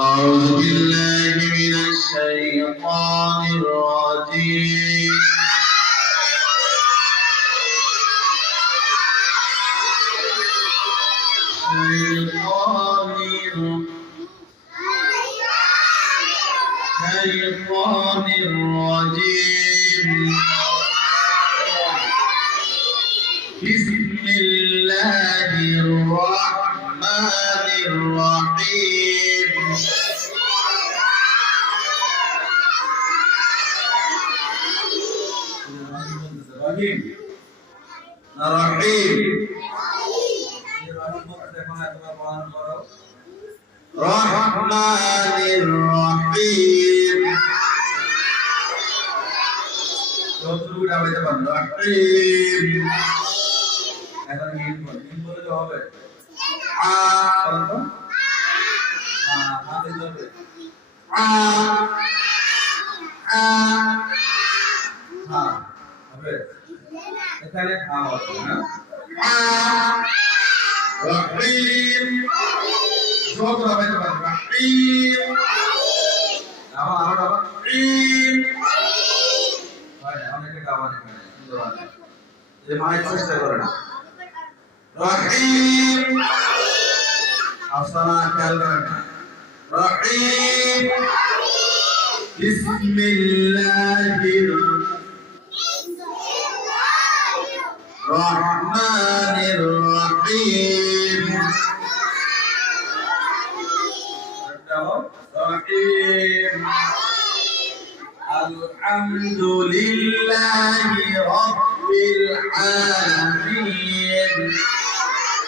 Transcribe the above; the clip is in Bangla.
أعوذ بالله من الشيطان الرجيم الشيطان الرجيم بسم الله الرحمن الرحيم الرحمن الرحيم الرحيم এখন মিম বললে হবে দিতে হবে হবে এখানে হবে না রহিম সব হবে রহিম আমার রহিম ভাই অনেকে গাওয়ান এখানে সুন্দর আছে যে মাইক চেষ্টা করে না রহিম আফসানা খেয়াল করেন রহিম বিসমিল্লাহির রহমানির রহিম রহিম আলহামদুলিল্লাহি রাব্বিল আলামিন